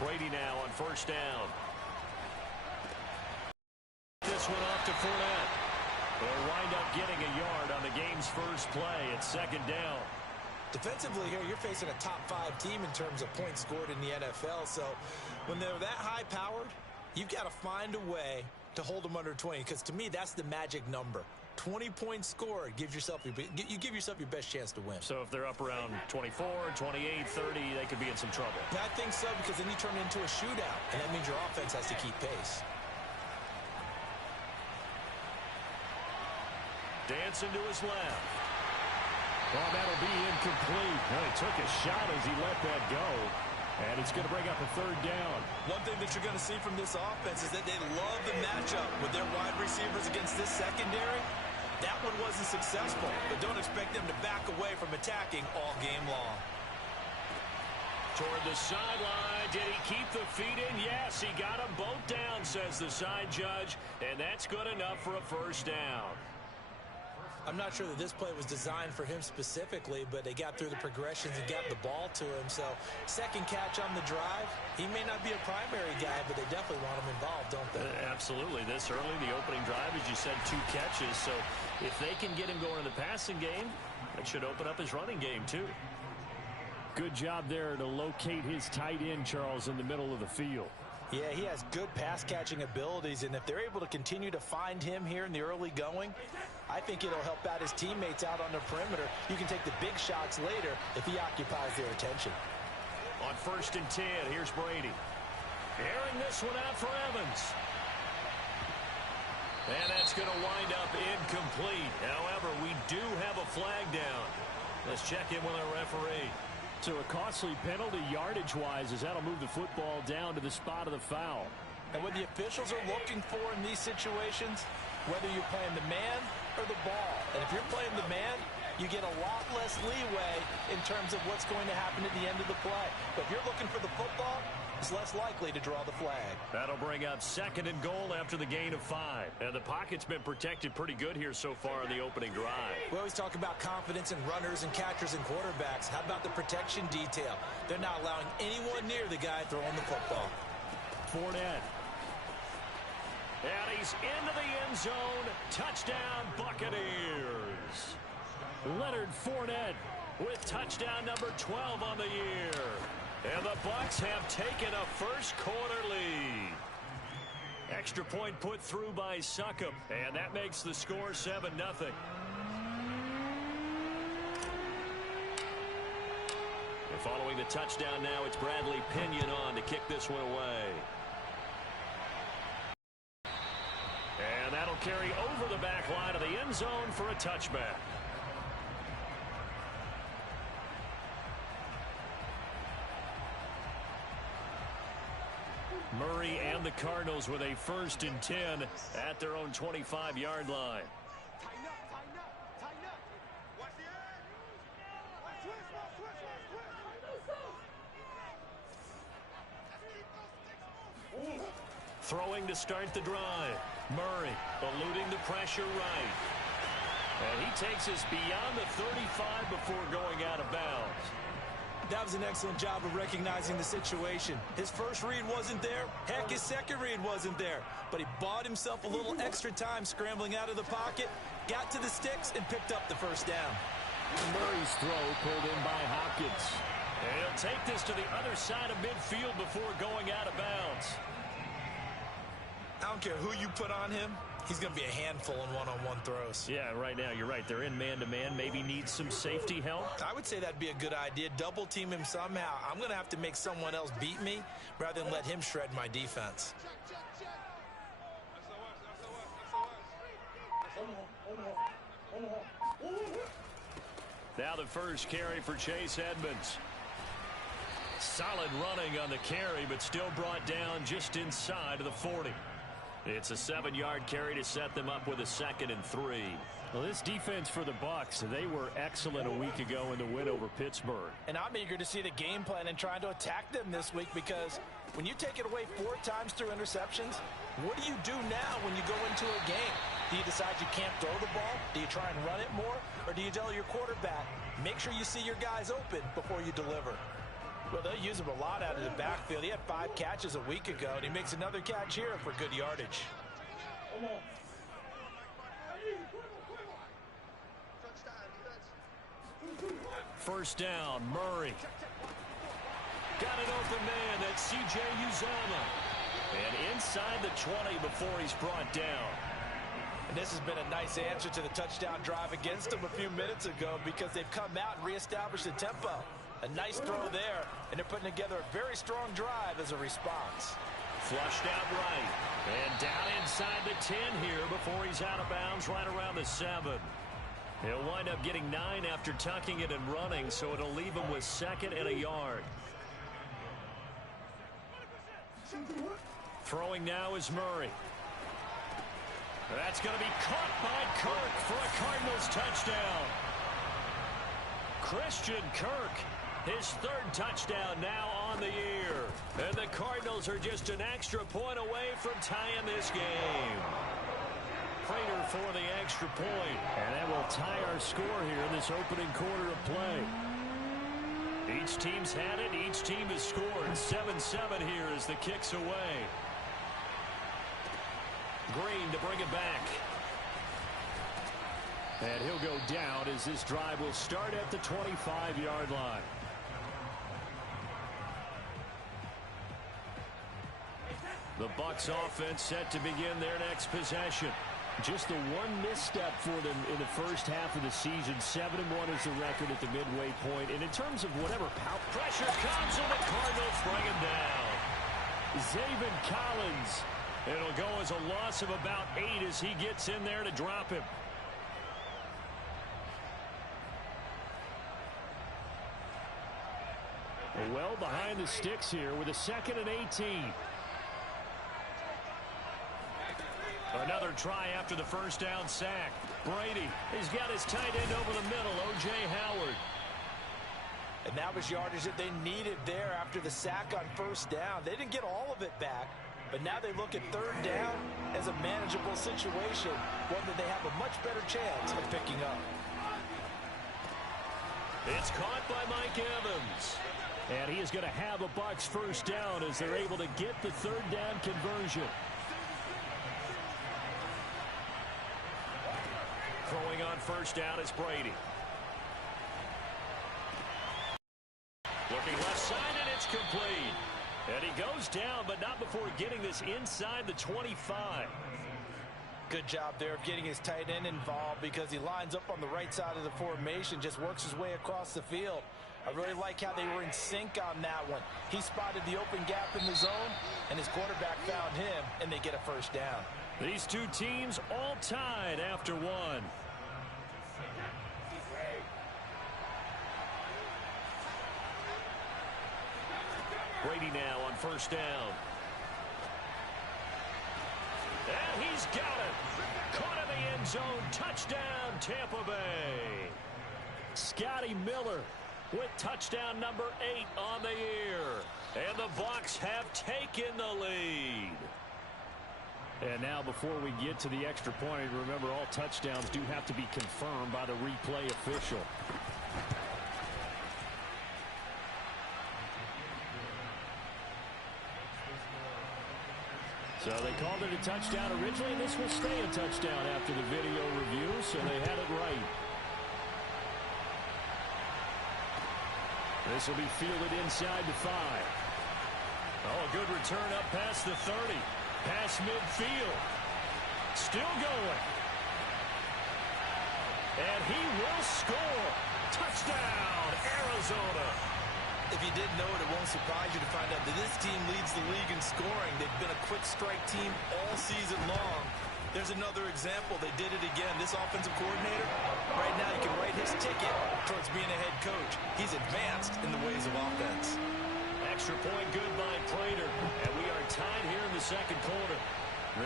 Brady now on first down. This one off to Fournette. They'll wind up getting a yard on the game's first play at second down. Defensively here, you're facing a top-5 team in terms of points scored in the NFL. So when they're that high-powered, you've got to find a way to hold them under 20. Because to me, that's the magic number. 20 points scored gives yourself you give yourself your best chance to win. So if they're up around 24, 28, 30, they could be in some trouble. I think so, because then you turn it into a shootout, and that means your offense has to keep pace. Dancing to his left. Well, that'll be incomplete. Well, he took a shot as he let that go. And it's going to bring up a third down. One thing that you're going to see from this offense is that they love the matchup with their wide receivers against this secondary. That one wasn't successful, but don't expect them to back away from attacking all game long. Toward the sideline. Did he keep the feet in? Yes, he got them both down, says the side judge. And that's good enough for a first down. I'm not sure that this play was designed for him specifically, but they got through the progressions and got the ball to him. So second catch on the drive. He may not be a primary guy, but they definitely want him involved, don't they? Absolutely. This early, the opening drive, as you said, 2 catches. So if they can get him going in the passing game, that should open up his running game too. Good job there to locate his tight end, Charles, in the middle of the field. Yeah, he has good pass-catching abilities, and if they're able to continue to find him here in the early going, I think it'll help out his teammates out on the perimeter. You can take the big shots later if he occupies their attention. On 1st and 10, here's Brady. Airing this one out for Evans. And that's going to wind up incomplete. However, we do have a flag down. Let's check in with our referee. So a costly penalty yardage-wise as that'll move the football down to the spot of the foul. And what the officials are looking for in these situations, whether you're playing the man or the ball. And if you're playing the man, you get a lot less leeway in terms of what's going to happen at the end of the play. But if you're looking for the football, it's less likely to draw the flag. That'll bring up 2nd and goal after the gain of 5. And the pocket's been protected pretty good here so far in the opening drive. We always talk about confidence in runners and catchers and quarterbacks. How about the protection detail? They're not allowing anyone near the guy throwing the football. Fournette. And he's into the end zone. Touchdown, Buccaneers. Leonard Fournette with touchdown number 12 on the year. And the Bucs have taken a first-quarter lead. Extra point put through by Succop, and that makes the score 7-0. And following the touchdown now, it's Bradley Pinion on to kick this one away. And that'll carry over the back line of the end zone for a touchback. Murray and the Cardinals with a 1st and 10 at their own 25-yard line. Throwing to start the drive. Murray eluding the pressure right. And he takes us beyond the 35 before going out of bounds. That was an excellent job of recognizing the situation. His first read wasn't there. Heck, his second read wasn't there. But he bought himself a little extra time scrambling out of the pocket, got to the sticks, and picked up the first down. Murray's throw pulled in by Hopkins. And he'll take this to the other side of midfield before going out of bounds. I don't care who you put on him. He's going to be a handful in one-on-one throws. Yeah, right now, you're right. They're in man-to-man. Maybe needs some safety help. I would say that'd be a good idea. Double team him somehow. I'm going to have to make someone else beat me rather than let him shred my defense. Now the first carry for Chase Edmonds. Solid running on the carry, but still brought down just inside of the 40. It's a 7-yard carry to set them up with a 2nd and 3. Well, this defense for the Bucs, they were excellent a week ago in the win over Pittsburgh. And I'm eager to see the game plan and trying to attack them this week, because when you take it away 4 times through interceptions, what do you do now when you go into a game? Do you decide you can't throw the ball? Do you try and run it more? Or do you tell your quarterback, make sure you see your guys open before you deliver? Well, they'll use him a lot out of the backfield. He had 5 catches a week ago, and he makes another catch here for good yardage. First down, Murray. Got an open man. That's C.J. Uzomah. And inside the 20 before he's brought down. And this has been a nice answer to the touchdown drive against them a few minutes ago because they've come out and reestablished the tempo. A nice throw there, and they're putting together a very strong drive as a response. Flushed out right. And down inside the 10 here before he's out of bounds right around the 7. He'll wind up getting 9 after tucking it and running, so it'll leave him with 2nd and a yard. Throwing now is Murray. That's going to be caught by Kirk for a Cardinals touchdown. Christian Kirk, his 3rd touchdown now on the year. And the Cardinals are just an extra point away from tying this game. Prater for the extra point. And that will tie our score here in this opening quarter of play. Each team's had it. Each team has scored. 7-7 here as the kick's away. Green to bring it back. And he'll go down as this drive will start at the 25-yard line. The Bucs offense set to begin their next possession. Just the one misstep for them in the first half of the season. 7-1 is the record at the midway point. And in terms of whatever power pressure comes, and the Cardinals bring him down. Zaven Collins. It'll go as a loss of about 8 as he gets in there to drop him. Well behind the sticks here with a 2nd and 18. Another try after the first down sack. Brady, he's got his tight end over the middle, O.J. Howard. And that was yardage that they needed there after the sack on first down. They didn't get all of it back, but now they look at 3rd down as a manageable situation, one that they have a much better chance of picking up. It's caught by Mike Evans. And he is going to have a Bucs first down as they're able to get the 3rd down conversion. Throwing on first down is Brady. Looking left side, and it's complete. And he goes down, but not before getting this inside the 25. Good job there of getting his tight end involved because he lines up on the right side of the formation, just works his way across the field. I really like how they were in sync on that one. He spotted the open gap in the zone, and his quarterback found him, and they get a first down. These two teams all tied after 1. Brady now on first down. And he's got it. Caught in the end zone. Touchdown, Tampa Bay. Scotty Miller with touchdown number 8 on the year. And the Bucs have taken the lead. And now before we get to the extra point, remember all touchdowns do have to be confirmed by the replay official. So they called it a touchdown originally, and this will stay a touchdown after the video review, so they had it right. This will be fielded inside the 5. Oh, a good return up past the 30. Past midfield. Still going. And he will score. Touchdown, Arizona. If you didn't know it, it won't surprise you to find out that this team leads the league in scoring. They've been a quick strike team all season long. There's another example. They did it again. This offensive coordinator, right now you can write his ticket towards being a head coach. He's advanced in the ways of offense. Extra point good by Prater. And we are tied here in the second quarter.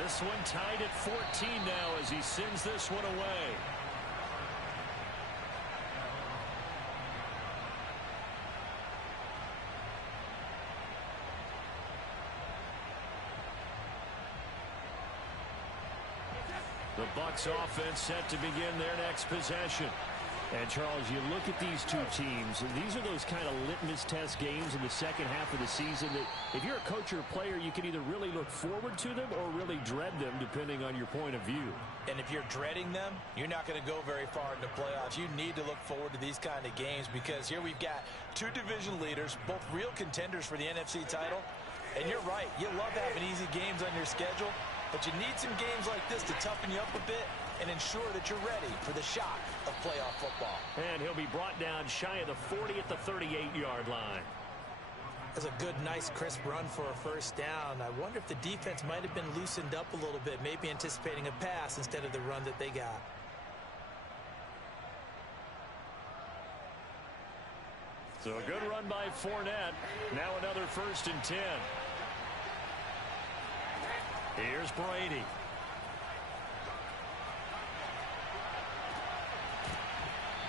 This one tied at 14 now as he sends this one away. The Bucs offense set to begin their next possession. And, Charles, you look at these two teams, and these are those kind of litmus test games in the second half of the season that if you're a coach or a player, you can either really look forward to them or really dread them, depending on your point of view. And if you're dreading them, you're not going to go very far in the playoffs. You need to look forward to these kind of games because here we've got two division leaders, both real contenders for the NFC title. And you're right, you love having easy games on your schedule, but you need some games like this to toughen you up a bit and ensure that you're ready for the shock of playoff football. And he'll be brought down shy of the 40 at the 38-yard line. That's a good, nice, crisp run for a first down. I wonder if the defense might have been loosened up a little bit, maybe anticipating a pass instead of the run that they got. So a good run by Fournette. Now another 1st and 10. Here's Brady.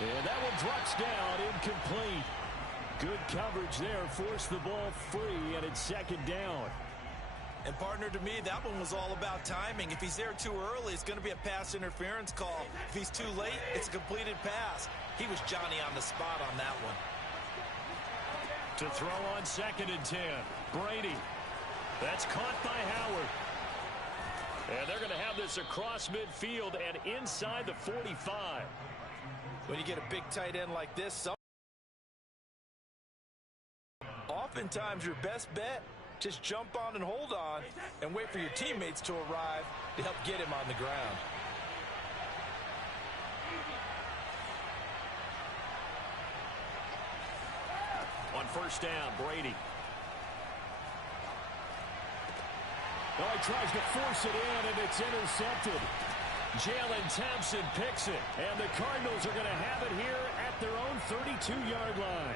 And that one drops down, incomplete. Good coverage there, forced the ball free, and it's 2nd down. And, partner, to me, that one was all about timing. If he's there too early, it's going to be a pass interference call. If he's too late, it's a completed pass. He was Johnny on the spot on that one. To throw on 2nd and 10. Brady. That's caught by Howard. And they're going to have this across midfield and inside the 45. When you get a big tight end like this, oftentimes your best bet, just jump on and hold on and wait for your teammates to arrive to help get him on the ground. On 1st down, Brady. Oh, he tries to force it in, and it's intercepted. Jalen Thompson picks it. And the Cardinals are going to have it here at their own 32-yard line.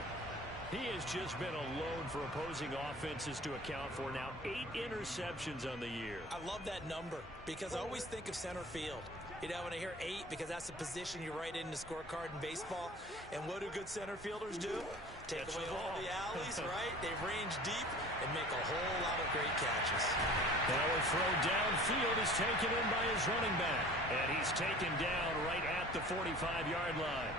He has just been a load for opposing offenses to account for. Now 8 interceptions on the year. I love that number because I always think of center field. You know, when I hear 8, because that's the position you write in the scorecard in baseball. And what do good center fielders do? Take away all the alleys, right? They range deep and make a whole lot of great catches. Now a throw downfield is taken in by his running back. And he's taken down right at the 45-yard line.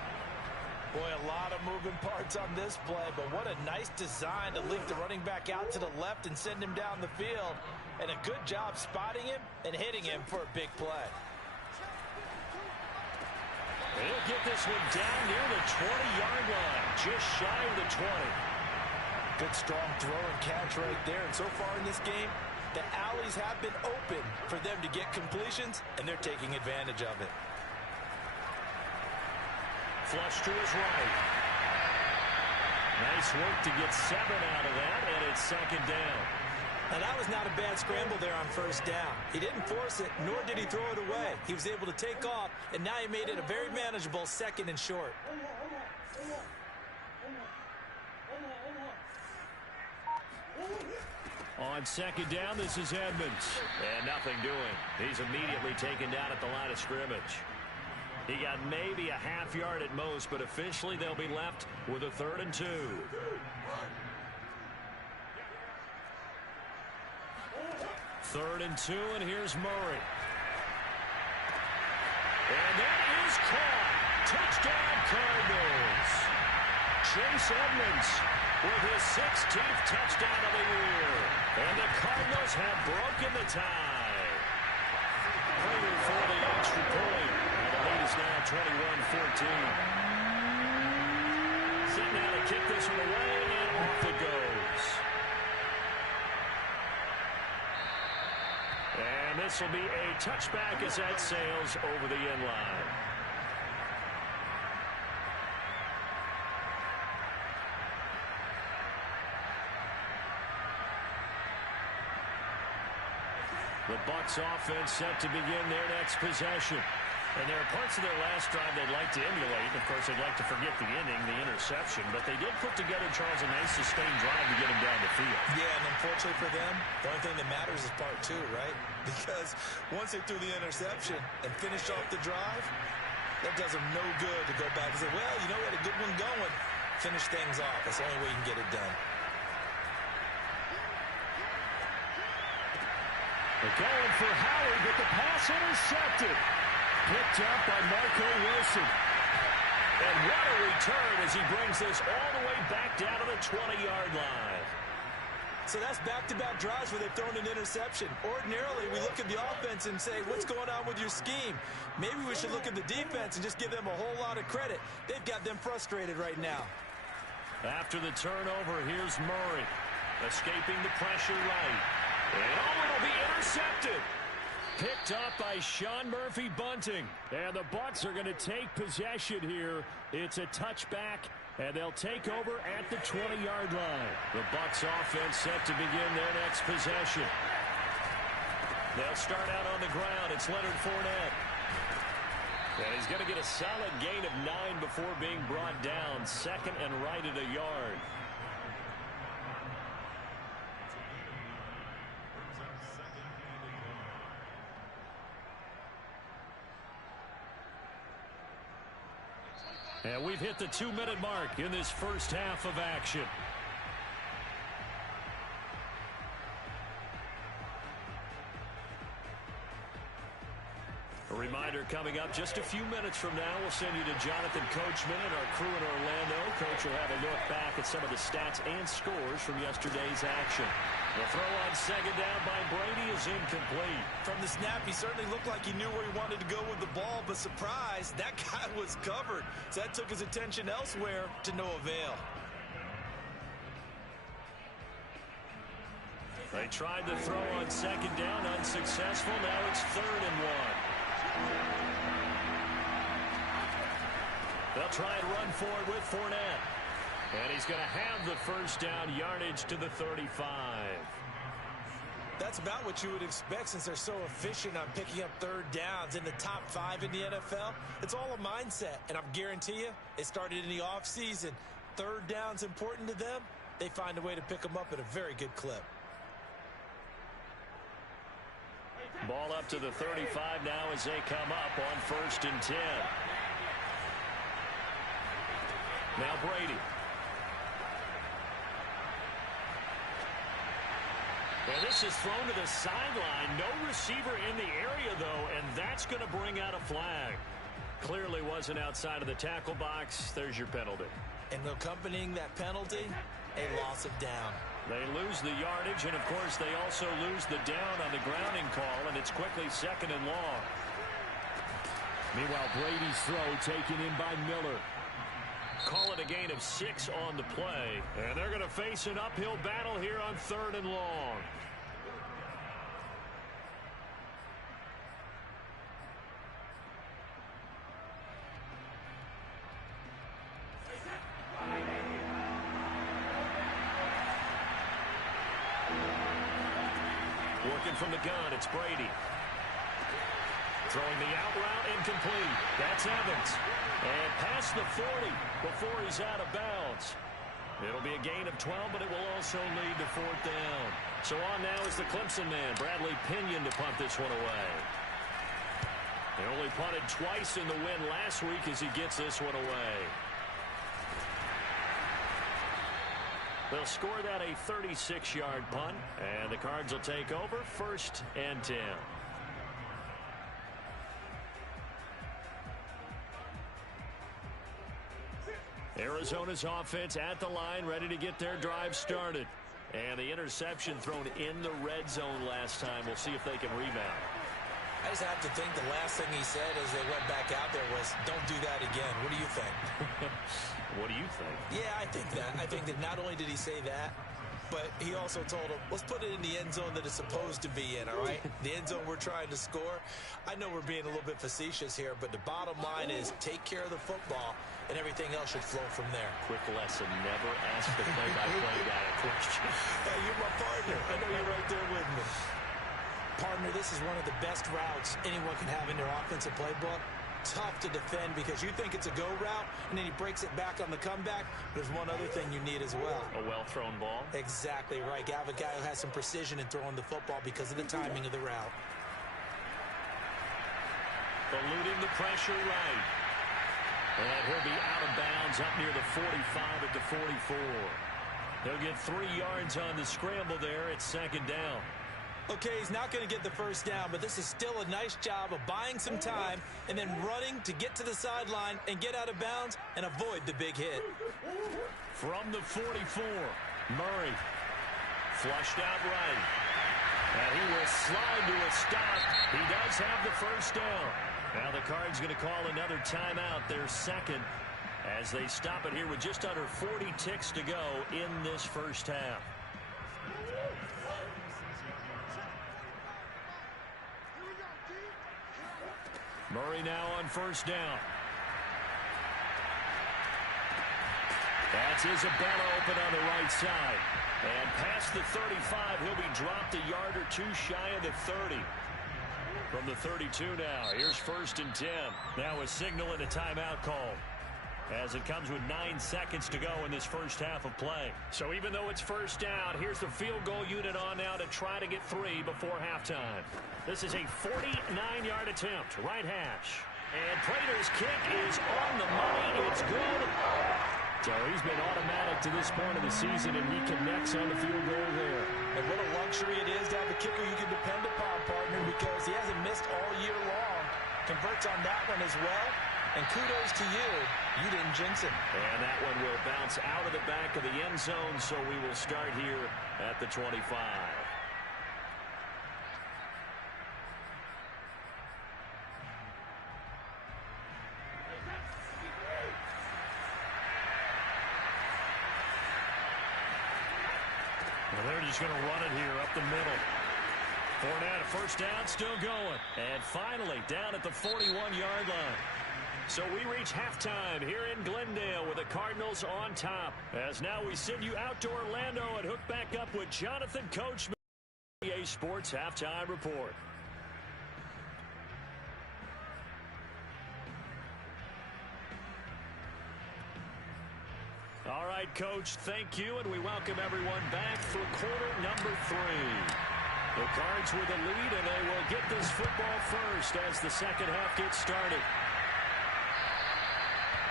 Boy, a lot of moving parts on this play, but what a nice design to link the running back out to the left and send him down the field. And a good job spotting him and hitting him for a big play. He'll get this one down near the 20-yard line, just shy of the 20. Good strong throw and catch right there. And so far in this game, the alleys have been open for them to get completions, and they're taking advantage of it. Flush to his right. Nice work to get 7 out of that, and it's 2nd down. Now, that was not a bad scramble there on 1st down. He didn't force it, nor did he throw it away. He was able to take off, and now he made it a very manageable 2nd and short. On 2nd down, this is Edmonds. And nothing doing. He's immediately taken down at the line of scrimmage. He got maybe a half yard at most, but officially they'll be left with a 3rd and 2. 3rd and 2, and here's Murray. And that is caught. Touchdown, Cardinals. Chase Edmonds with his 16th touchdown of the year. And the Cardinals have broken the tie. Prater for the extra point. And the lead is now 21-14. Set now to kick this one away, and off it goes. And this will be a touchback as that sails over the end line. The Bucs offense set to begin their next possession. And there are parts of their last drive they'd like to emulate. Of course, they'd like to forget the inning, the interception. But they did put together, Charles, a nice sustained drive to get him down the field. Yeah, and unfortunately for them, the only thing that matters is part 2, right? Because once they threw the interception and finished off the drive, that does them no good to go back and say, well, you know, we had a good one going. Finish things off. That's the only way you can get it done. They're going for Howard, but the pass intercepted. Picked up by Marco Wilson. And what a return as he brings this all the way back down to the 20-yard line. So that's back-to-back drives where they've thrown an interception. Ordinarily, we look at the offense and say, what's going on with your scheme? Maybe we should look at the defense and just give them a whole lot of credit. They've got them frustrated right now. After the turnover, here's Murray. Escaping the pressure right. And it'll be intercepted. Picked up by Sean Murphy-Bunting. And the Bucs are going to take possession here. It's a touchback, and they'll take over at the 20-yard line. The Bucs offense set to begin their next possession. They'll start out on the ground. It's Leonard Fournette. And he's going to get a solid gain of 9 before being brought down. Second and right at a yard. And we've hit the 2-minute mark in this first half of action. A reminder coming up just a few minutes from now, we'll send you to Jonathan Coachman and our crew in Orlando. Coach will have a look back at some of the stats and scores from yesterday's action. The throw on second down by Brady is incomplete. From the snap, he certainly looked like he knew where he wanted to go with the ball, but surprise, that guy was covered. So that took his attention elsewhere to no avail. They tried to throw on second down, unsuccessful. Now it's 3rd and 1. They'll try and run forward with Fournette. And he's going to have the first down, yardage to the 35. That's about what you would expect since they're so efficient on picking up third downs in the top 5 in the NFL. It's all a mindset, and I guarantee you, it started in the offseason. Third down's important to them. They find a way to pick them up at a very good clip. Ball up to the 35 now as they come up on 1st and 10. Now Brady. And this is thrown to the sideline. No receiver in the area, though, and that's going to bring out a flag. Clearly wasn't outside of the tackle box. There's your penalty. And accompanying that penalty, a loss of down. They lose the yardage, and, of course, they also lose the down on the grounding call, and it's quickly 2nd and long. Meanwhile, Brady's throw taken in by Miller. Call it a gain of 6 on the play, and they're going to face an uphill battle here on 3rd and long. Working from the gun, it's Brady. Throwing the out route, incomplete. That's Evans. And past the 40 before he's out of bounds. It'll be a gain of 12, but it will also lead to 4th down. So on now is the Clemson man, Bradley Pinion, to punt this one away. They only punted twice in the win last week as he gets this one away. They'll score that a 36-yard punt, and the Cards will take over 1st and 10. Arizona's offense at the line, ready to get their drive started. And the interception thrown in the red zone last time. We'll see if they can rebound. I just have to think the last thing he said as they went back out there was, don't do that again. What do you think? What do you think? Yeah, I think that. I think that not only did he say that, but he also told him, let's put it in the end zone that it's supposed to be in, all right? The end zone we're trying to score. I know we're being a little bit facetious here, but the bottom line is take care of the football, and everything else should flow from there. Quick lesson, never ask the play-by-play guy a question. Hey, you're my partner. I know you're right there with me. Partner, this is one of the best routes anyone can have in their offensive playbook. Tough to defend because you think it's a go route, and then he breaks it back on the comeback. There's one other thing you need as well. A well-thrown ball? Exactly right. You have a guy who has some precision in throwing the football because of the timing of the route. Eluding the pressure right. And he'll be out of bounds up near the 45 at the 44. He'll get 3 yards on the scramble there at 2nd down. Okay, he's not going to get the first down, but this is still a nice job of buying some time and then running to get to the sideline and get out of bounds and avoid the big hit. From the 44, Murray flushed out right. And he will slide to a stop. He does have the first down. Now the Cards going to call another timeout, their second, as they stop it here with just under 40 ticks to go in this first half. Murray now on first down. That's Isabella open on the right side. And past the 35, he'll be dropped a yard or two shy of the 30. From the 32 now, here's 1st and 10. Now a signal and a timeout call, as it comes with 9 seconds to go in this first half of play. So even though it's first down, here's the field goal unit on now to try to get 3 before halftime. This is a 49-yard attempt, right hash. And Prater's kick is on the money. It's good. So he's been automatic to this point of the season, and he connects on the field goal there. And what a luxury it is to have a kicker you can depend upon, partner, because he hasn't missed all year long. Converts on that one as well. And kudos to you. You didn't jinx him. And that one will bounce out of the back of the end zone, so we will start here at the 25. Well, they're just going to run it here up the middle. Fournette, first down, still going. And finally, down at the 41-yard line. So we reach halftime here in Glendale with the Cardinals on top. As now we send you out to Orlando and hook back up with Jonathan Coachman. EA Sports Halftime Report. All right, Coach, thank you, and we welcome everyone back for quarter number 3. The Cards with the lead, and they will get this football first as the second half gets started.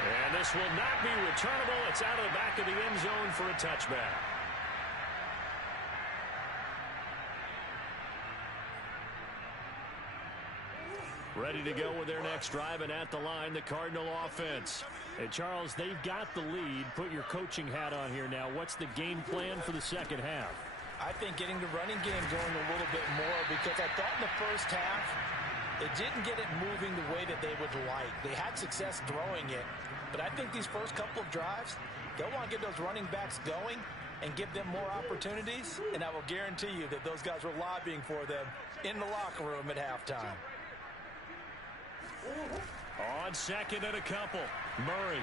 And this will not be returnable. It's out of the back of the end zone for a touchback. Ready to go with their next drive, and at the line, the Cardinal offense. Hey, Charles, they've got the lead. Put your coaching hat on here now. What's the game plan for the second half? I think getting the running game going a little bit more, because I thought in the first half they didn't get it moving the way that they would like. They had success throwing it, but I think these first couple of drives, they'll want to get those running backs going and give them more opportunities, and I will guarantee you that those guys were lobbying for them in the locker room at halftime. On second and a couple, Murray.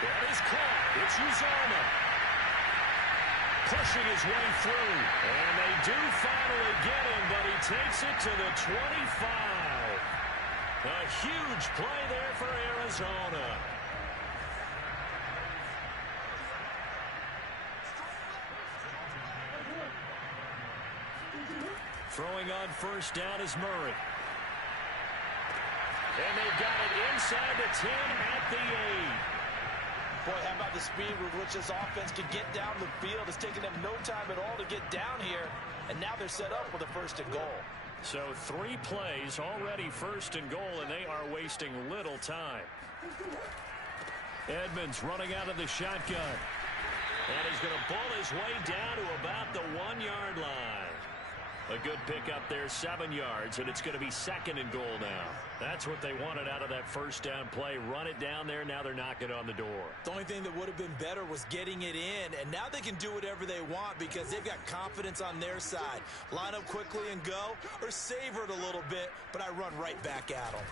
That is caught. It's Uzomah. Pushing his way through. And they do finally get him, but he takes it to the 25. A huge play there for Arizona. Throwing on first down is Murray. And they've got it inside the 10 at the 8. Boy, how about the speed with which this offense can get down the field? It's taken them no time at all to get down here, and now they're set up with a first and goal. So 3 plays already first and goal, and they are wasting little time. Edmonds running out of the shotgun. And he's going to pull his way down to about the 1-yard line. A good pickup there, 7 yards, and it's going to be second and goal now. That's what they wanted out of that first down play. Run it down there. Now they're knocking on the door. The only thing that would have been better was getting it in, and now they can do whatever they want because they've got confidence on their side. Line up quickly and go, or savor it a little bit, but I run right back at them.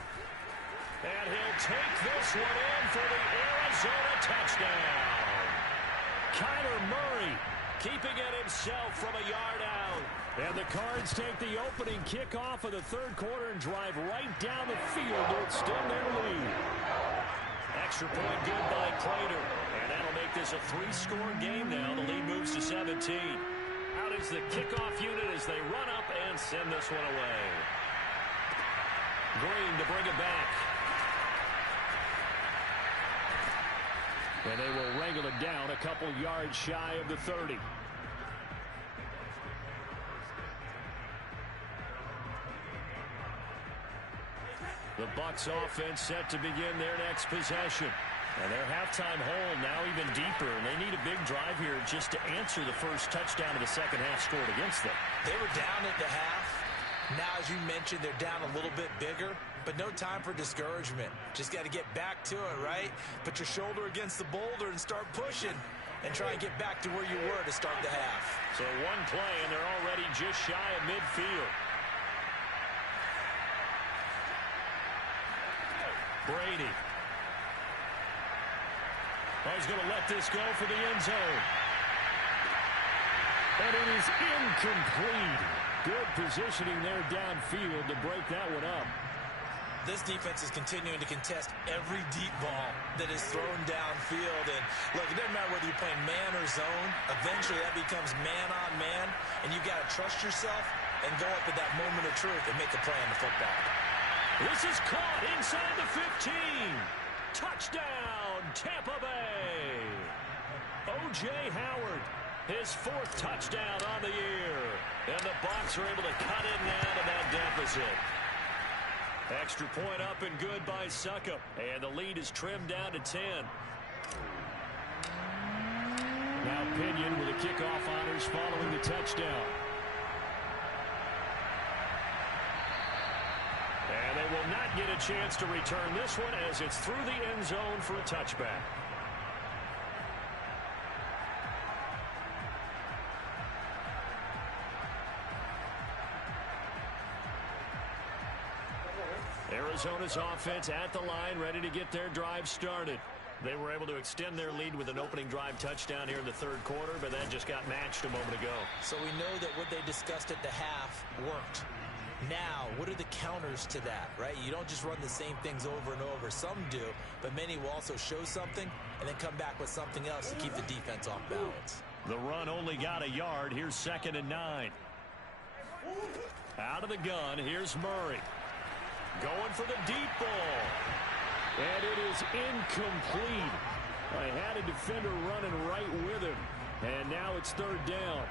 And he'll take this one in for the Arizona touchdown. Kyler Murray keeping it himself from a yard out. And the Cards take the opening kickoff of the third quarter and drive right down the field to extend their lead. Extra point good by Prater. And that'll make this a 3-score game now. The lead moves to 17. Out is the kickoff unit as they run up and send this one away. Green to bring it back. And they will wrangle it down a couple yards shy of the 30. The Bucs offense set to begin their next possession. And their halftime hole now even deeper, and they need a big drive here just to answer the first touchdown of the second half scored against them. They were down at the half. Now, as you mentioned, they're down a little bit bigger, but no time for discouragement. Just got to get back to it, right? Put your shoulder against the boulder and start pushing and try and get back to where you were to start the half. So one play, and they're already just shy of midfield. Brady. Oh, he's going to let this go for the end zone. And it is incomplete. Good positioning there downfield to break that one up. This defense is continuing to contest every deep ball that is thrown downfield. And look, it doesn't matter whether you're playing man or zone. Eventually that becomes man on man, and you've got to trust yourself and go up at that moment of truth and make a play on the football. This is caught inside the 15. Touchdown, Tampa Bay. O.J. Howard, his fourth touchdown on the year. And the Bucs are able to cut it now to that deficit. Extra point up and good by Succop. And the lead is trimmed down to 10. Now Pinion with the kickoff honors following the touchdown. And they will not get a chance to return this one as it's through the end zone for a touchback. Arizona's offense at the line, ready to get their drive started. They were able to extend their lead with an opening drive touchdown here in the third quarter, but that just got matched a moment ago. So we know that what they discussed at the half worked. Now, what are the counters to that, right? You don't just run the same things over and over. Some do, but many will also show something and then come back with something else to keep the defense off balance. The run only got a yard. Here's 2nd and 9. Out of the gun, here's Murray. Going for the deep ball. And it is incomplete. I had a defender running right with him. And now it's third down.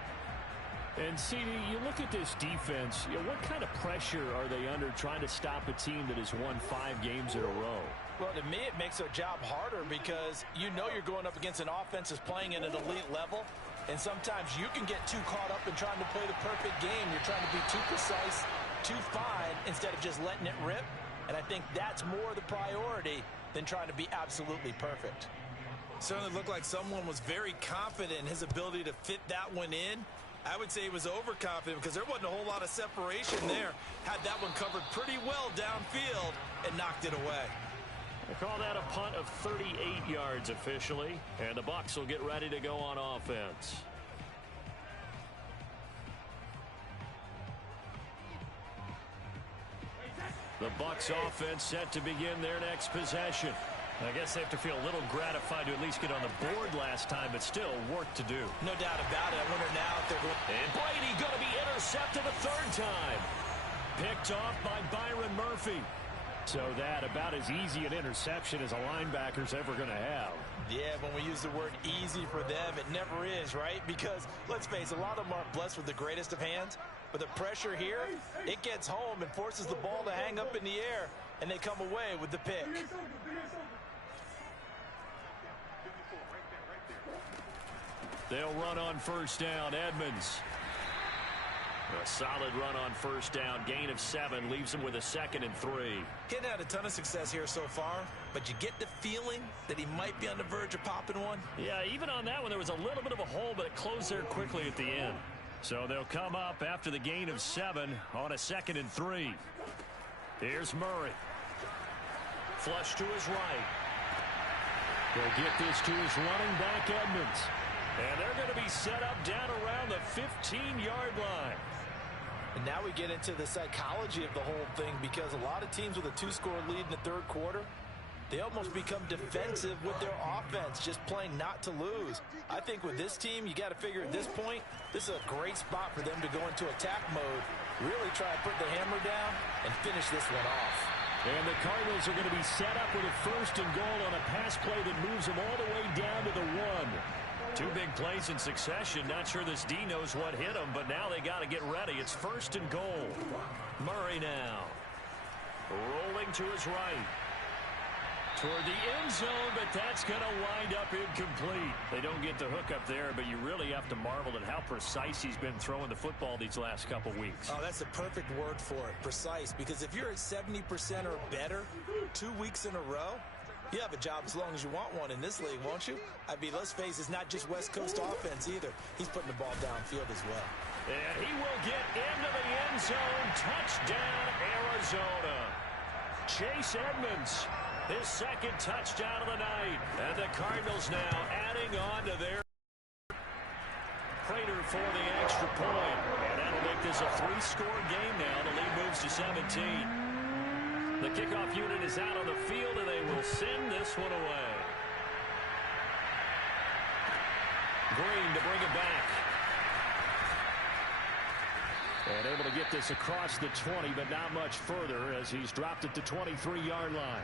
And, CD, you look at this defense, what kind of pressure are they under trying to stop a team that has won 5 games in a row? Well, to me, it makes their job harder because you know you're going up against an offense that's playing at an elite level. And sometimes you can get too caught up in trying to play the perfect game. You're trying to be too precise, too fine, instead of just letting it rip. And I think that's more the priority than trying to be absolutely perfect. Certainly looked like someone was very confident in his ability to fit that one in. I would say he was overconfident because there wasn't a whole lot of separation there. Had that one covered pretty well downfield and knocked it away. They call that a punt of 38 yards officially, and the Bucs will get ready to go on offense. The Bucs offense set to begin their next possession. I guess they have to feel a little gratified to at least get on the board last time, but still work to do. No doubt about it. I wonder now if they're going. And Brady going to be intercepted a third time. Picked off by Byron Murphy. So that about as easy an interception as a linebacker's ever going to have. Yeah, when we use the word easy for them, it never is, right? Because, let's face it, a lot of them aren't blessed with the greatest of hands. But the pressure here, it gets home and forces the ball to hang up in the air, and they come away with the pick. They'll run on first down. Edmonds. A solid run on first down. Gain of 7 leaves him with a 2nd and 3. Getting had a ton of success here so far, but you get the feeling that he might be on the verge of popping one. Yeah, even on that one, there was a little bit of a hole, but it closed there quickly at the end. So they'll come up after the gain of 7 on a 2nd and 3. Here's Murray. Flush to his right. They'll get this to his running back, Edmonds. And they're going to be set up down around the 15-yard line. And now we get into the psychology of the whole thing because a lot of teams with a 2-score lead in the third quarter, they almost become defensive with their offense, just playing not to lose. I think with this team, you got to figure at this point, this is a great spot for them to go into attack mode, really try to put the hammer down and finish this one off. And the Cardinals are going to be set up with a 1st and goal on a pass play that moves them all the way down to the 1. 2 big plays in succession. Not sure this D knows what hit him, but now they got to get ready. It's 1st and goal. Murray now. Rolling to his right. Toward the end zone, but that's going to wind up incomplete. They don't get the hook up there, but you really have to marvel at how precise he's been throwing the football these last couple weeks. Oh, that's the perfect word for it, precise, because if you're at 70% or better 2 weeks in a row, you have a job as long as you want one in this league, won't you? I mean, let's face it, it's not just West Coast offense either. He's putting the ball downfield as well. And he will get into the end zone. Touchdown, Arizona. Chase Edmonds, his second touchdown of the night. And the Cardinals now adding on to their Prater for the extra point. And that'll make this a 3-score game now. The lead moves to 17. The kickoff unit is out on the field, and they will send this one away. Green to bring it back. And able to get this across the 20, but not much further as he's dropped at the 23-yard line.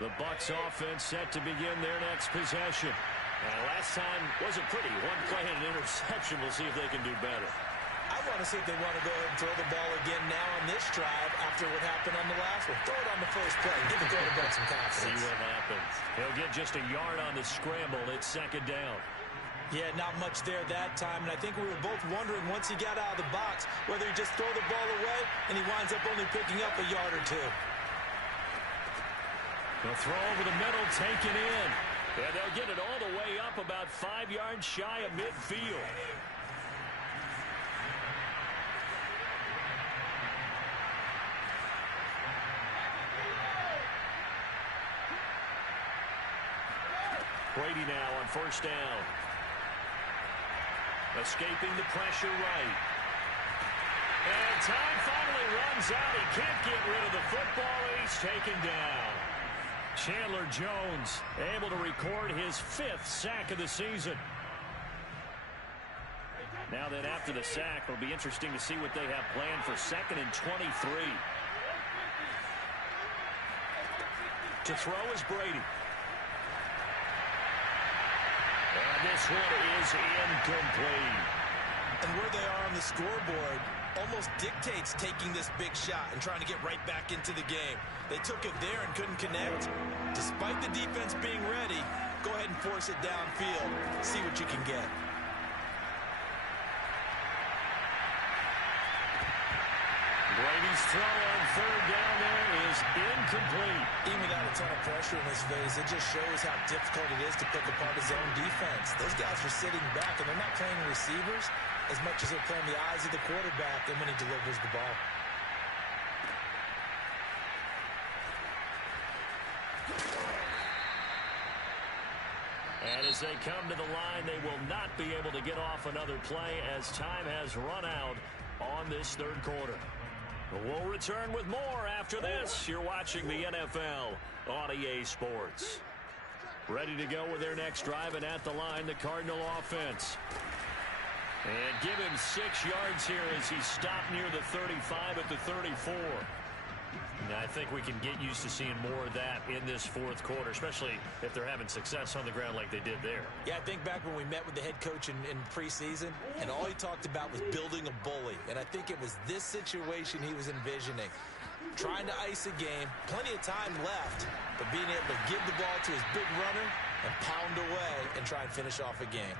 The Bucs offense set to begin their next possession. And last time wasn't pretty. One play and an interception. We'll see if they can do better. I want to see if they want to go ahead and throw the ball again now on this drive after what happened on the last one. Throw it on the first play. Give the quarterback some confidence. See what happens. He'll get just a yard on the scramble. It's second down. Yeah, not much there that time. And I think we were both wondering once he got out of the box whether he just throw the ball away and he winds up only picking up a yard or two. They'll throw over the middle, taken in. And they'll get it all the way up about 5 yards shy of midfield. Brady now on first down. Escaping the pressure right. And time finally runs out. He can't get rid of the football. He's taken down. Chandler Jones able to record his 5th sack of the season. Now then, after the sack, it'll be interesting to see what they have planned for 2nd and 23. To throw is Brady. And this one is incomplete. And where they are on the scoreboard almost dictates taking this big shot and trying to get right back into the game. They took it there and couldn't connect. Despite the defense being ready, go ahead and force it downfield. See what you can get. Brady's throw on third down there is incomplete. Even without a ton of pressure in his face, it just shows how difficult it is to pick apart his own defense. Those guys are sitting back, and they're not playing receivers as much as they're playing the eyes of the quarterback and when he delivers the ball. And as they come to the line, they will not be able to get off another play as time has run out on this third quarter. We'll return with more after this. You're watching the NFL on EA Sports. Ready to go with their next drive, and at the line, the Cardinal offense. And give him 6 yards here as he stopped near the 35 at the 34. Now, I think we can get used to seeing more of that in this fourth quarter, especially if they're having success on the ground like they did there. Yeah, I think back when we met with the head coach in preseason, and all he talked about was building a bully. And I think it was this situation he was envisioning. Trying to ice a game, plenty of time left, but being able to give the ball to his big runner and pound away and try and finish off a game.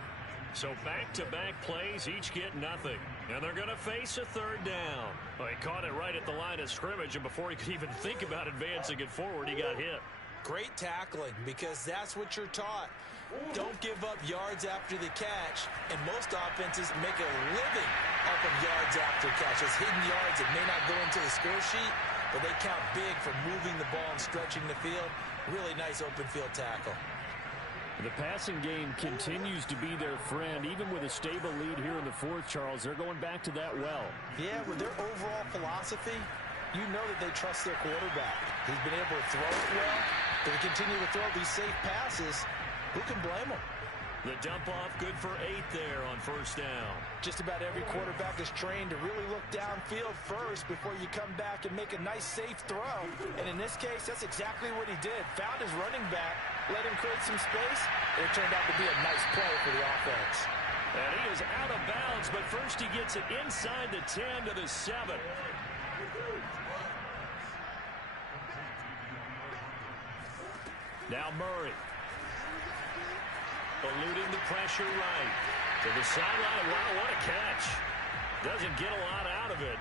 So back-to-back plays, each get nothing. And they're going to face a third down. Well, he caught it right at the line of scrimmage, and before he could even think about advancing it forward, he got hit. Great tackling, because that's what you're taught. Don't give up yards after the catch, and most offenses make a living off of yards after catch. Those hidden yards that may not go into the score sheet, but they count big for moving the ball and stretching the field. Really nice open field tackle. The passing game continues to be their friend. Even with a stable lead here in the fourth, Charles, they're going back to that well. Yeah, with their overall philosophy, you know that they trust their quarterback. He's been able to throw it well. They continue to throw these safe passes. Who can blame them? The dump off good for 8 there on first down. Just about every quarterback is trained to really look downfield first before you come back and make a nice safe throw. And in this case, that's exactly what he did. Found his running back, let him create some space, and it turned out to be a nice play for the offense. And he is out of bounds, but first he gets it inside the 10 to the 7. Now Murray. Eluding the pressure right. To the sideline. Wow, what a catch. Doesn't get a lot out of it,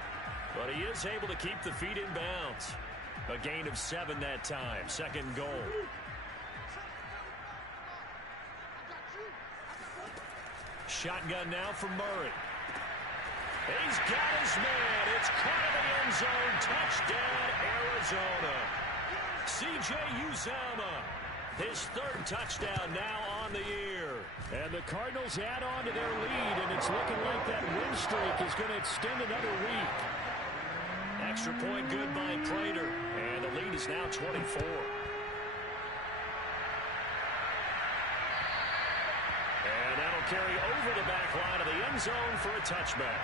but he is able to keep the feet in bounds. A gain of 7 that time. Second goal. Shotgun now for Murray. He's got his man. It's caught in the end zone. Touchdown, Arizona. C.J. Uzomah. His third touchdown now on the year. And the Cardinals add on to their lead, and it's looking like that win streak is going to extend another week. Extra point good by Prater. And the lead is now 24. And that'll carry over the back line of the end zone for a touchback.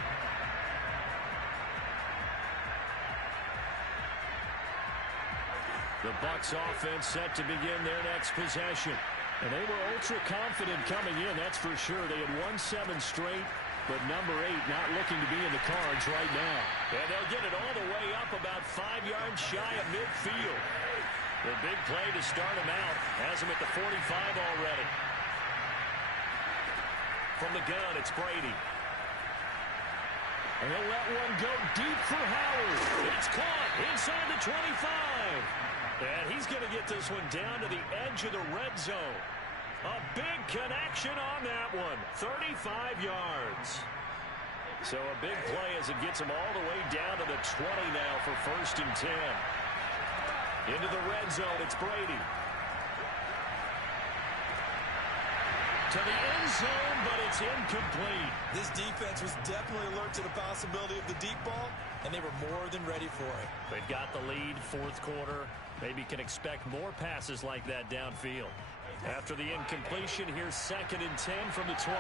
The Bucs offense set to begin their next possession. And they were ultra confident coming in, that's for sure. They had won 7 straight, but number 8 not looking to be in the cards right now. And they'll get it all the way up about 5 yards shy of midfield. The big play to start him out has him at the 45 already. From the gun, it's Brady. And he'll let one go deep for Howard. It's caught inside the 25. And he's going to get this one down to the edge of the red zone. A big connection on that one. 35 yards. So a big play as it gets him all the way down to the 20 now for 1st and 10. Into the red zone, it's Brady. To the end zone, but it's incomplete. This defense was definitely alert to the possibility of the deep ball, and they were more than ready for it. They've got the lead, 4th quarter. Maybe can expect more passes like that downfield. After the incompletion, here's 2nd and 10 from the 20.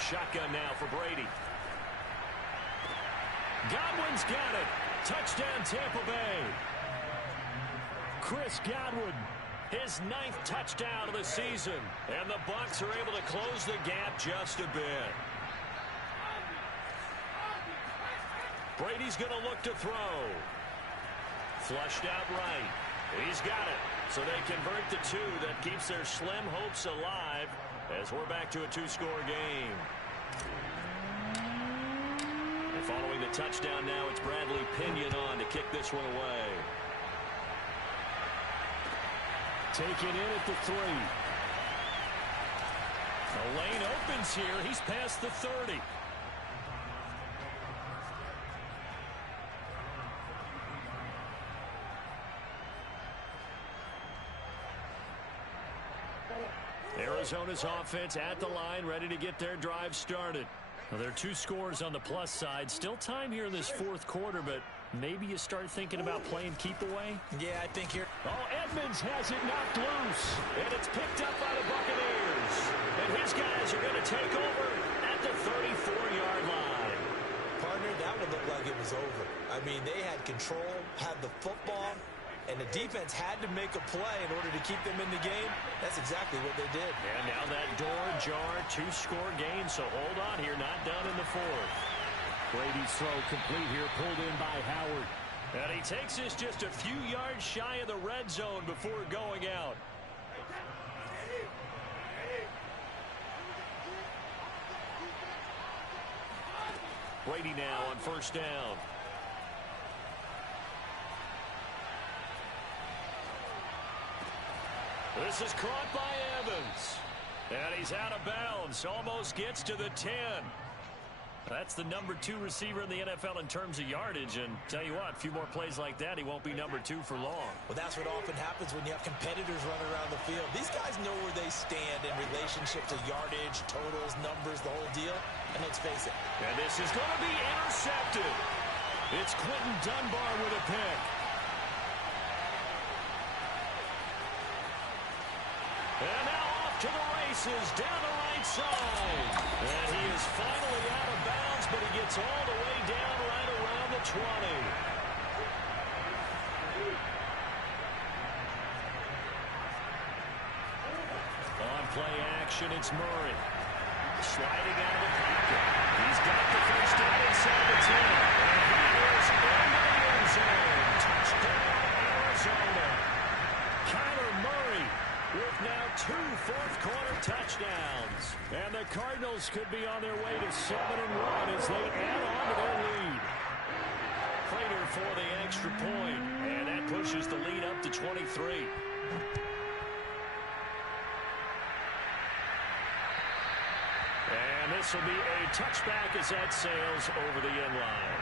Shotgun now for Brady. Godwin's got it. Touchdown, Tampa Bay. Chris Godwin. His 9th touchdown of the season. And the Bucs are able to close the gap just a bit. Brady's going to look to throw. Flushed out right. He's got it. So they convert the 2. That keeps their slim hopes alive as we're back to a 2-score game. And following the touchdown now, it's Bradley Pinion on to kick this one away. Take it in at the 3. The lane opens here. He's past the 30. Arizona's offense at the line, ready to get their drive started. Well, there are 2 scores on the plus side. Still time here in this 4th quarter, but maybe you start thinking about playing keep away? Yeah, I think here. Oh, Edmonds has it knocked loose. And it's picked up by the Buccaneers. And his guys are going to take over at the 34-yard line. Partner, that one looked like it was over. I mean, they had control, had the football, and the defense had to make a play in order to keep them in the game. That's exactly what they did. And now that door ajar, 2-score game, so hold on here, not done in the 4th. Brady's throw complete here, pulled in by Howard. And he takes this just a few yards shy of the red zone before going out. Brady now on 1st down. This is caught by Evans. And he's out of bounds. Almost gets to the 10. That's the number 2 receiver in the NFL in terms of yardage. And tell you what, a few more plays like that, he won't be number 2 for long. Well, that's what often happens when you have competitors running around the field. These guys know where they stand in relationship to yardage, totals, numbers, the whole deal. And let's face it. And this is going to be intercepted. It's Quentin Dunbar with a pick. And now off to the races down the right side. And he is finally out of bounds, but he gets all the way down right around the 20. On play action. It's Murray. Sliding out of the pocket. He's got the first down inside the 10. And he is into the end zone. Touchdown, Arizona. Kyler Murray with now 2 fourth-quarter touchdowns. And the Cardinals could be on their way to 7-1 as they add on to their lead. Prater for the extra point, and that pushes the lead up to 23. And this will be a touchback as that sails over the end line.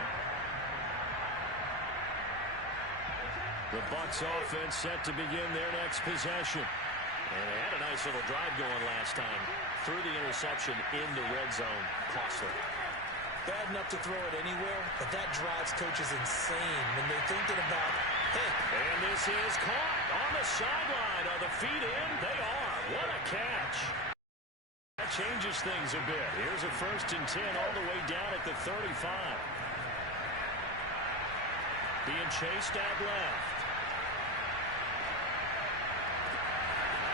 The Bucs offense set to begin their next possession. And they had a nice little drive going last time. Threw the interception in the red zone. Costly. Bad enough to throw it anywhere, but that drives coaches insane when they're thinking about, hey. And this is caught on the sideline. Are the feet in? They are. What a catch. That changes things a bit. Here's a 1st and 10 all the way down at the 35. Being chased out left.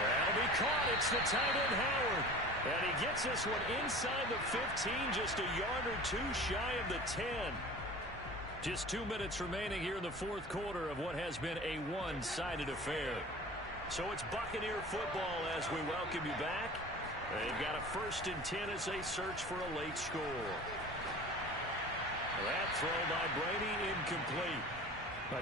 That'll be caught. It's the tight end, Howard. And he gets this one inside the 15, just a yard or 2 shy of the 10. Just 2 minutes remaining here in the fourth quarter of what has been a one-sided affair. So it's Buccaneer football as we welcome you back. They've got a 1st and 10 as they search for a late score. That throw by Brady incomplete.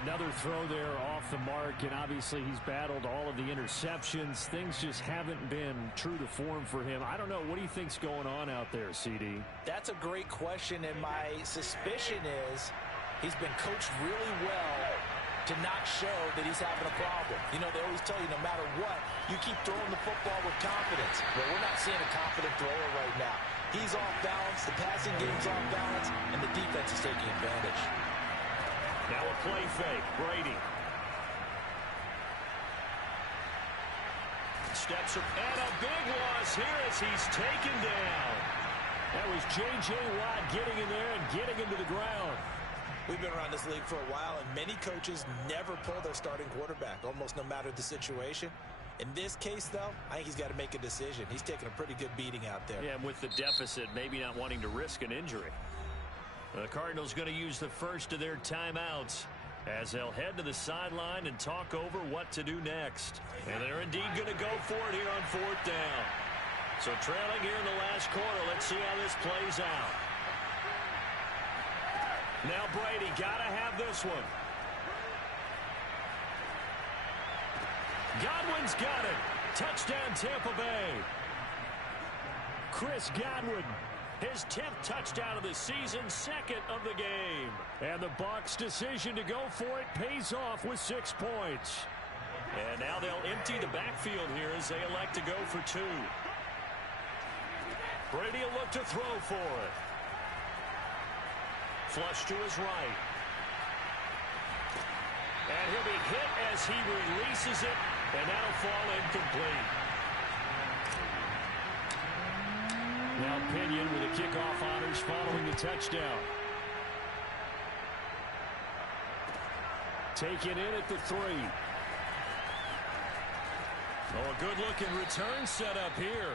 Another throw there off the mark, and obviously he's battled all of the interceptions. Things just haven't been true to form for him. I don't know. What do you think's going on out there, CD? That's a great question, and my suspicion is he's been coached really well to not show that he's having a problem. You know, they always tell you no matter what, you keep throwing the football with confidence. But we're not seeing a confident thrower right now. He's off balance, the passing game's off balance, and the defense is taking advantage. Now a play fake. Brady. Steps up, and a big loss here as he's taken down. That was J.J. Watt getting in there and getting him to the ground. We've been around this league for a while, and many coaches never pull their starting quarterback, almost no matter the situation. In this case, though, I think he's got to make a decision. He's taking a pretty good beating out there. Yeah, and with the deficit, maybe not wanting to risk an injury. The Cardinals going to use the first of their timeouts as they'll head to the sideline and talk over what to do next. And they're indeed going to go for it here on 4th down. So trailing here in the last quarter, let's see how this plays out. Now Brady got to have this one. Godwin's got it. Touchdown Tampa Bay. Chris Godwin. His 10th touchdown of the season, 2nd of the game. And the Bucs' decision to go for it pays off with 6 points. And now they'll empty the backfield here as they elect to go for 2. Brady will look to throw for it. Flush to his right. And he'll be hit as he releases it, and that'll fall incomplete. Now Pinion with the kickoff honors following the touchdown. Taken in at the 3. Oh, a good-looking return set up here.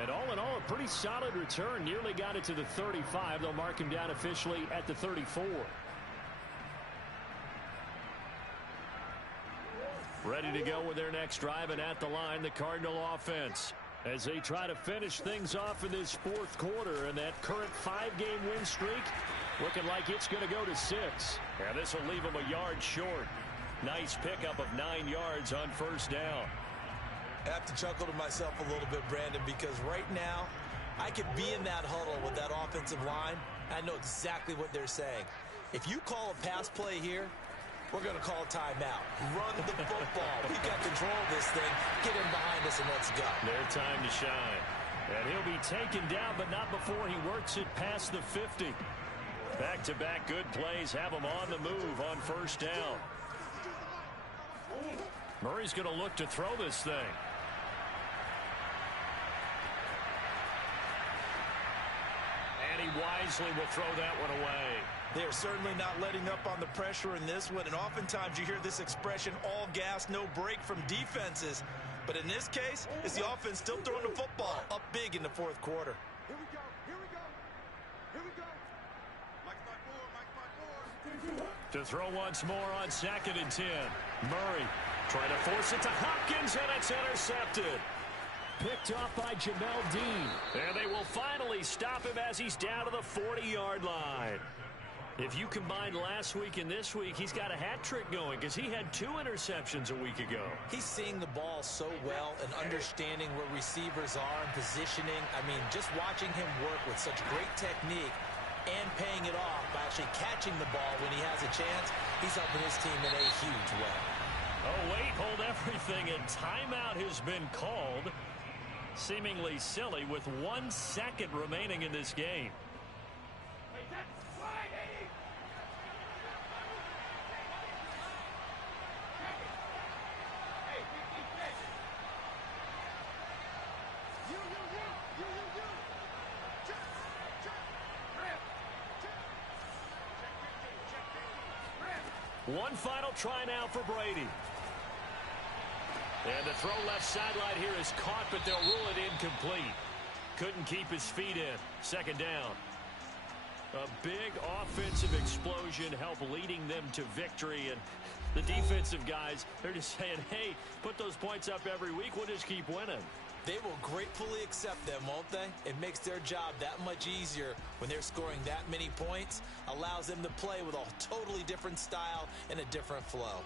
And all in all, a pretty solid return. Nearly got it to the 35. They'll mark him down officially at the 34. Ready to go with their next drive, and at the line, the Cardinal offense, as they try to finish things off in this fourth quarter, and that current 5-game win streak looking like it's going to go to 6. And this will leave them a yard short. Nice pickup of 9 yards on 1st down. I have to chuckle to myself a little bit, Brandon, because right now I could be in that huddle with that offensive line. I know exactly what they're saying. If you call a pass play here, we're going to call a timeout. Run the football. We've got control of this thing. Get in behind us and let's go. Their time to shine. And he'll be taken down, but not before he works it past the 50. Back-to-back good plays have him on the move on 1st down. Murray's going to look to throw this thing. And he wisely will throw that one away. They're certainly not letting up on the pressure in this one, and oftentimes you hear this expression, all gas, no break from defenses. But in this case, it's the offense still throwing the football up big in the fourth quarter. Here we go. Here we go. Here we go. Mike's my board. Mike's my board. To throw once more on 2nd and 10. Murray trying to force it to Hopkins, and it's intercepted. Picked off by Jamel Dean. And they will finally stop him as he's down to the 40-yard line. If you combine last week and this week, he's got a hat trick going because he had 2 interceptions a week ago. He's seeing the ball so well and understanding where receivers are and positioning. I mean, just watching him work with such great technique and paying it off by actually catching the ball when he has a chance, he's helping his team in a huge way. Oh, wait, hold everything, and timeout has been called. Seemingly silly with 1 second remaining in this game. One final try now for Brady. And the throw left sideline here is caught, but they'll rule it incomplete. Couldn't keep his feet in. 2nd down. A big offensive explosion helped leading them to victory. And the defensive guys, they're just saying, hey, put those points up every week. We'll just keep winning. They will gratefully accept them, won't they? It makes their job that much easier when they're scoring that many points. Allows them to play with a totally different style and a different flow.